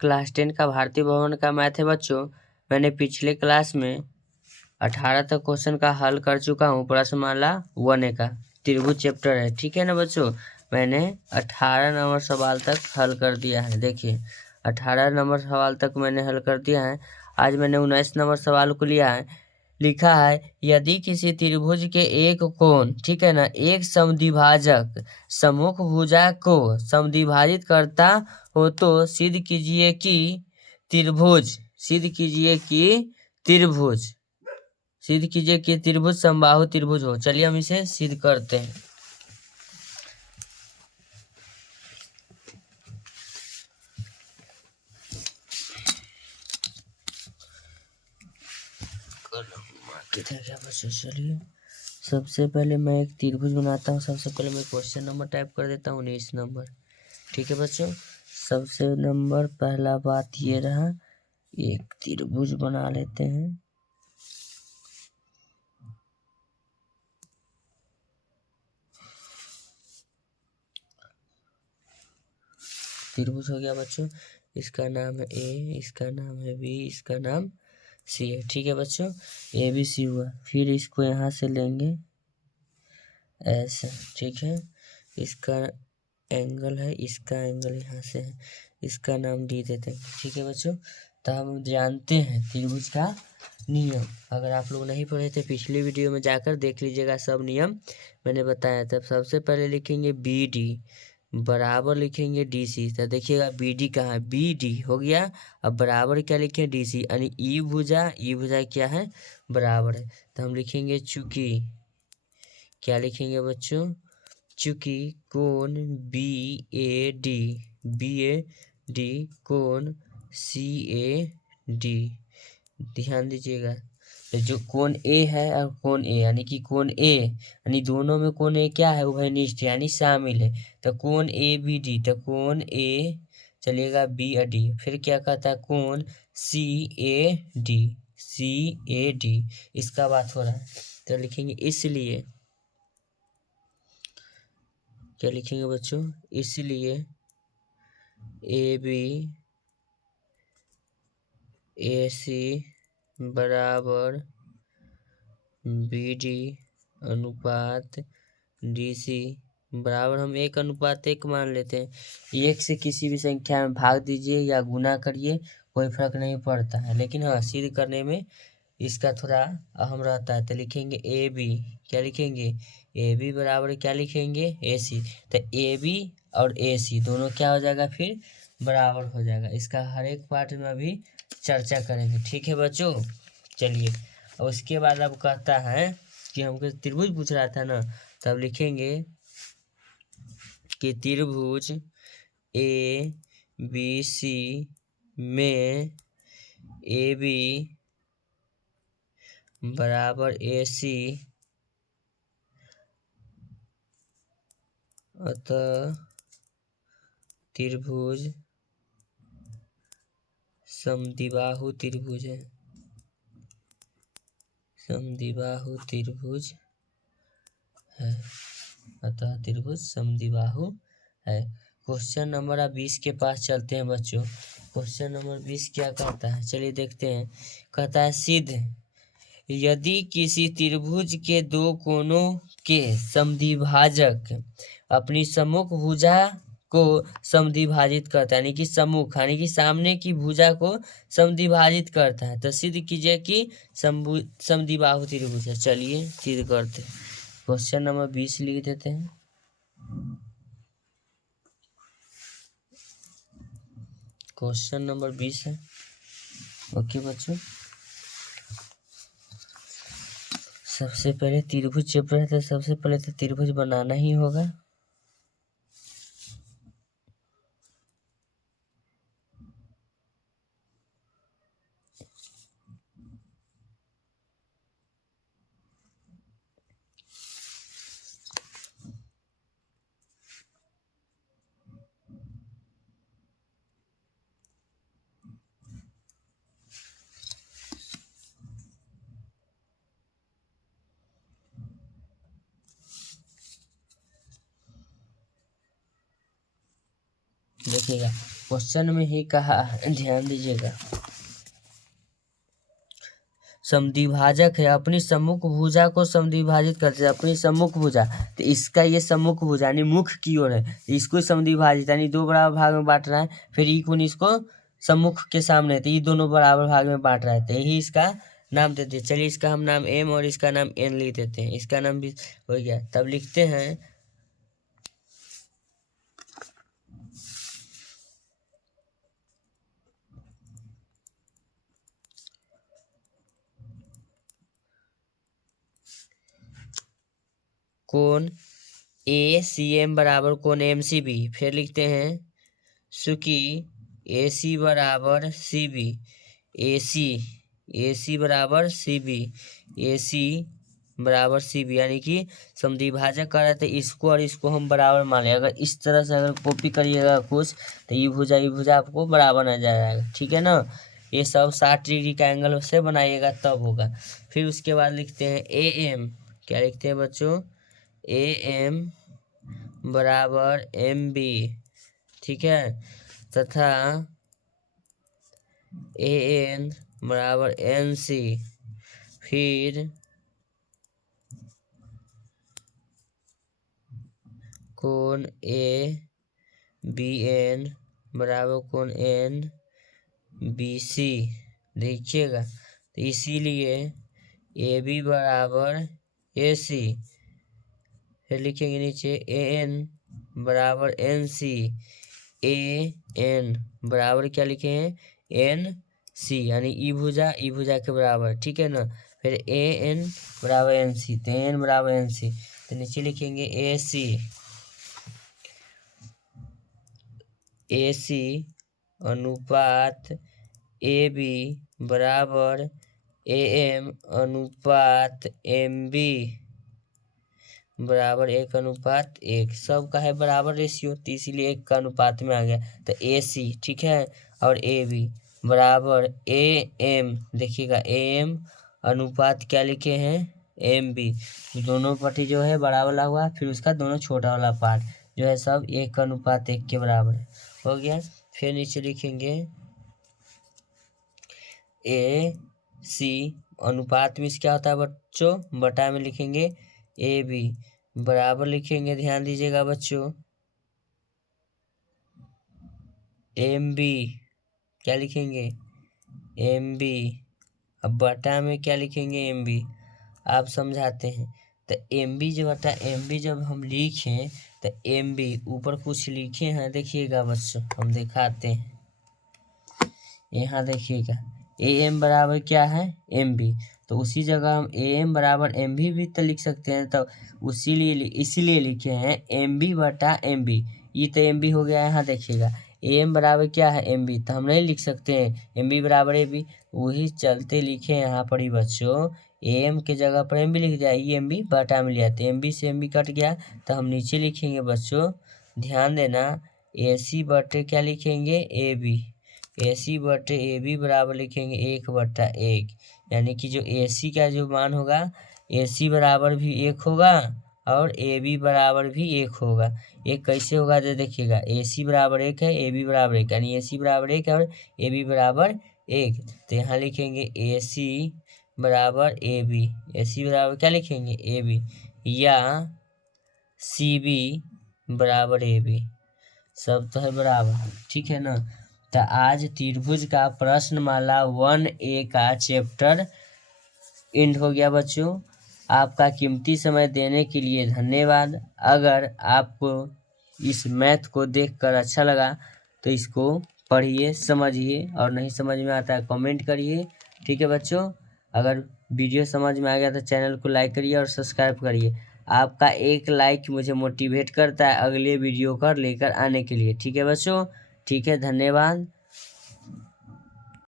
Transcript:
Class 10 का भारतीय भवन का मैथ है बच्चों। मैंने पिछले क्लास में 18 तक क्वेश्चन का हल कर चुका हूँ। प्रश्नमाला 1A का त्रिभुज चैप्टर है, ठीक है ना बच्चों। मैंने 18 नंबर सवाल तक हल कर दिया है। देखिए 18 नंबर सवाल तक मैंने हल कर दिया है। आज मैंने 19 नंबर सवाल को लिया है। लिखा है यदि किसी त्रिभुज के एक कोण, ठीक है ना, एक समद्विभाजक सम्मुख भुजा को समद्विभाजित करता हो तो सिद्ध कीजिए कि त्रिभुज समबाहु त्रिभुज हो। चलिए हम इसे सिद्ध करते हैं। चलिए सबसे पहले मैं एक त्रिभुज बनाता हूँ। सबसे पहले मैं क्वेश्चन नंबर टाइप कर देता हूँ 19 नंबर, ठीक है बच्चों। सबसे नंबर पहला बात ये रहा, एक त्रिभुज बना लेते हैं। त्रिभुज हो गया बच्चों। इसका नाम है ए, इसका नाम है बी, इसका नाम सी है, ठीक है बच्चों। ए बी सी हुआ। फिर इसको यहाँ से लेंगे ऐसा, ठीक है। इसका एंगल है, इसका एंगल यहाँ से है, इसका नाम डी देते हैं, ठीक है बच्चों। तो हम जानते हैं त्रिभुज का नियम। अगर आप लोग नहीं पढ़े थे पिछली वीडियो में जाकर देख लीजिएगा, सब नियम मैंने बताया था। सबसे पहले लिखेंगे बी डी बराबर लिखेंगे डी सी। तो देखिएगा बी डी कहाँ है, बी डी हो गया। अब बराबर क्या लिखें, डी सी, यानी ई भुजा क्या है, बराबर है। तो हम लिखेंगे चूंकि, क्या लिखेंगे बच्चों, चूंकि कोण बी ए डी कोण सी ए डी। ध्यान दीजिएगा, तो जो कोण ए है और कोण ए, यानी कि कोण ए यानी दोनों में कोण ए क्या है, उभयनिष्ठ यानी शामिल है। तो कोण ए बी डी, तो कोण ए चलेगा बी और डी। फिर क्या कहता है, कोण सी ए डी, इसका बात हो रहा है। तो लिखेंगे इसलिए, क्या लिखेंगे बच्चों, इसलिए ए बी ए सी बराबर बी डी अनुपात डी सी बराबर, हम 1:1 मान लेते हैं। एक से किसी भी संख्या में भाग दीजिए या गुना करिए, कोई फर्क नहीं पड़ता है, लेकिन हाँ सिद्ध करने में इसका थोड़ा अहम रहता है। तो लिखेंगे ए बी, क्या लिखेंगे, ए बी बराबर क्या लिखेंगे, ए सी। तो ए बी और ए सी दोनों क्या हो जाएगा, फिर बराबर हो जाएगा। इसका हर एक पार्ट में अभी चर्चा करेंगे, ठीक है बच्चों। चलिए और उसके बाद अब कहता है कि हमको त्रिभुज पूछ रहा था ना, तब लिखेंगे कि त्रिभुज ए बी सी में ए बी बराबर ए सी, अतः त्रिभुज समद्विबाहु त्रिभुज है, समद्विबाहु त्रिभुज है, अतः त्रिभुज समद्विबाहु है। क्वेश्चन नंबर 20 के पास चलते हैं बच्चों। क्वेश्चन नंबर 20 क्या कहता है, चलिए देखते हैं। कहता है सिद्ध यदि किसी त्रिभुज के दो कोणों के समद्विभाजक अपनी सम्मुख भुजा को समद्विभाजित करता है, यानी कि सम्मुख यानी कि सामने की भुजा को समद्विभाजित करता है, तो सिद्ध कीजिए कि समद्विबाहु त्रिभुज है। चलिए सिद्ध करते हैं। क्वेश्चन नंबर 20 लिख देते हैं। क्वेश्चन नंबर 20 है, ओके बच्चों। सबसे पहले त्रिभुज चैप्टर है, तो सबसे पहले तो त्रिभुज बनाना ही होगा। देखिएगा क्वेश्चन में ही कहा, ध्यान दीजिएगा, समद्विभाजक है, अपनी सम्मुख भुजा को समद्विभाजित करते हैं, अपनी सम्मुख भुजा, तो इसका ये सम्मुख भुजा यानी मुख की ओर है, इसको समद्विभाजित यानी दो बराबर भाग में बांट रहा है, फिर ई कोण इसको सम्मुख के सामने, तो ये दोनों बराबर भाग में बांट रहा है, तो यही इसका नाम देते हैं। चलिए इसका हम नाम एम और इसका नाम एन लिख देते हैं, इसका नाम भी हो गया। तब लिखते हैं कोण ए सी एम बराबर कोण एम सी बी, फिर लिखते हैं चूंकि ए सी बराबर सी बी, ए सी बराबर सी बी, ए सी बराबर सी बी, यानी कि समद्विभाजक कर रहे थे, इसको और इसको हम बराबर मान लें। अगर इस तरह से अगर कॉपी करिएगा कुछ तो ये भुजा आपको बराबर नजर आएगा, ठीक है ना। ये सब 60 डिग्री का एंगल से बनाइएगा तब होगा। फिर उसके बाद लिखते हैं ए एम, क्या लिखते हैं बच्चों, ए एम बराबर एम बी, ठीक है, तथा ए एन बराबर एन सी, फिर कोण ए बी एन बराबर कोण एन बी सी, देखिएगा, तो इसीलिए ए बी बराबर ए सी, फिर लिखेंगे नीचे ए एन बराबर एन सी, ए एन बराबर क्या लिखे हैं, एन सी, यानी ई भुजा के बराबर, ठीक है ना। फिर ए एन बराबर एन सी, तो एन बराबर एन सी, तो नीचे लिखेंगे ए सी अनुपात ए बी बराबर ए एम अनुपात एम बी बराबर 1:1, सबका है बराबर रेशियो, तो इसीलिए 1 का अनुपात में आ गया। तो ए सी, ठीक है, और ए बी बराबर ए एम, देखिएगा ए एम अनुपात क्या लिखे हैं, एम बी, दोनों पट्टी जो है बड़ा वाला हुआ, फिर उसका दोनों छोटा वाला पार्ट जो है सब 1:1 के बराबर है, हो गया। फिर नीचे लिखेंगे ए सी अनुपात में क्या होता है बच्चों, बटा में लिखेंगे ए बी बराबर लिखेंगे, ध्यान दीजिएगा बच्चों, एम बी, क्या लिखेंगे, एम बी, अब बटा में क्या लिखेंगे, एम बी, आप समझाते हैं। तो एम बी जब बटा एम बी जब हम लिखें तो एम बी ऊपर कुछ लिखे हैं, देखिएगा बच्चों हम दिखाते हैं, यहाँ देखिएगा ए एम बराबर क्या है, एम बी, तो उसी जगह हम ए एम बराबर एम भी तो लिख सकते हैं, तो इसीलिए लिखे हैं एम बी बटा एम बी, ये तो एम बी हो गया, यहाँ देखिएगा ए एम बराबर क्या है, एम बी, तो हम नहीं लिख सकते हैं एम बी बराबर ए बी, वही चलते लिखे यहाँ पर ही बच्चों, ए एम के जगह पर एम बी लिख दिया, ये एम बी बटा में लिया, तो एम बी से एम बी कट गया, तो हम नीचे लिखेंगे बच्चों, ध्यान देना, ए सी बटे क्या लिखेंगे, ए बी, ए सी बटे ए बी बराबर लिखेंगे 1/1, यानी कि जो ए सी का जो मान होगा, ए सी बराबर भी 1 होगा और ए बी बराबर भी 1 होगा। ये कैसे होगा तो देखिएगा, ए सी बराबर 1 है, ए बी बराबर 1, यानी ए सी बराबर 1 है और ए बी बराबर 1, तो यहाँ लिखेंगे ए सी बराबर ए बी, ए सी बराबर क्या लिखेंगे, ए बी, या सी बी बराबर ए बी, सब तो है बराबर, ठीक है ना। तो आज त्रिभुज का प्रश्नमाला 1A का चैप्टर एंड हो गया बच्चों। आपका कीमती समय देने के लिए धन्यवाद। अगर आपको इस मैथ को देखकर अच्छा लगा तो इसको पढ़िए, समझिए, और नहीं समझ में आता है कमेंट करिए, ठीक है बच्चों। अगर वीडियो समझ में आ गया तो चैनल को लाइक करिए और सब्सक्राइब करिए। आपका एक लाइक मुझे मोटिवेट करता है अगले वीडियो का लेकर आने के लिए, ठीक है बच्चों। ठीक है, धन्यवाद।